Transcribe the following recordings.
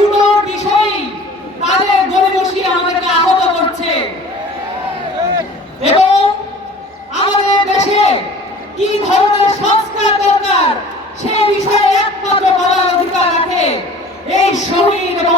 দুটো বিষয় তাদের গড়ে বসিয়ে আমাদেরকে আহত করছে। এবং আমাদের দেশে কি ধরনের সংস্কার দরকার, সে বিষয়ে একমাত্র বলার অধিকার রাখে এই শহীদ এবং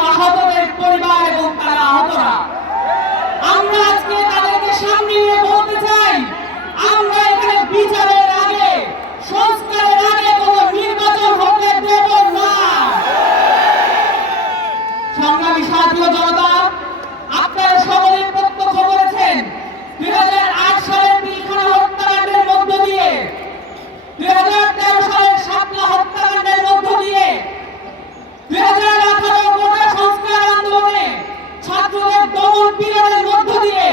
সাথী জনতা, আপনারা সকলে প্রত্যক্ষ করেছেন, দুই হাজার আট সালের পিলখানা হত্যাকাণ্ডের মধ্য দিয়ে, দুই হাজার তেরো সালের শাপলা হত্যাকাণ্ডের মধ্য দিয়ে, দুই হাজার আঠারো কোটা সংস্কার আন্দোলনে ছাত্রদের দমন পীড়নের মধ্য দিয়ে,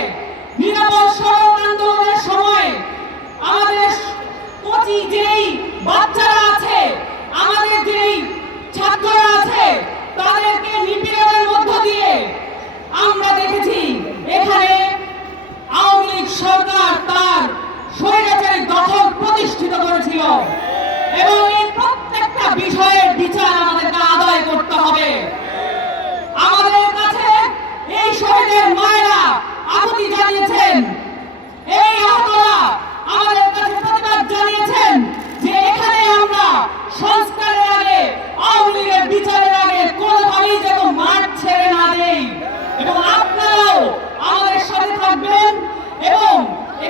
নিরাপদ সড়ক আন্দোলনের সময় আমাদের কচি যেই বাচ্চারা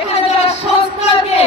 এখানে যারা সংস্কারকে